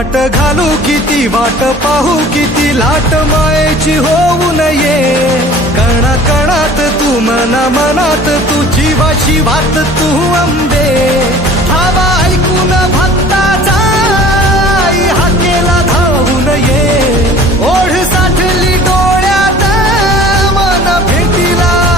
वाट घालू किती वाट पाहू किती लाट मायेची होऊ नये कणा कणात तू मना मनात तू जीवाची वात तू अंबे ठावा ऐकून भक्ता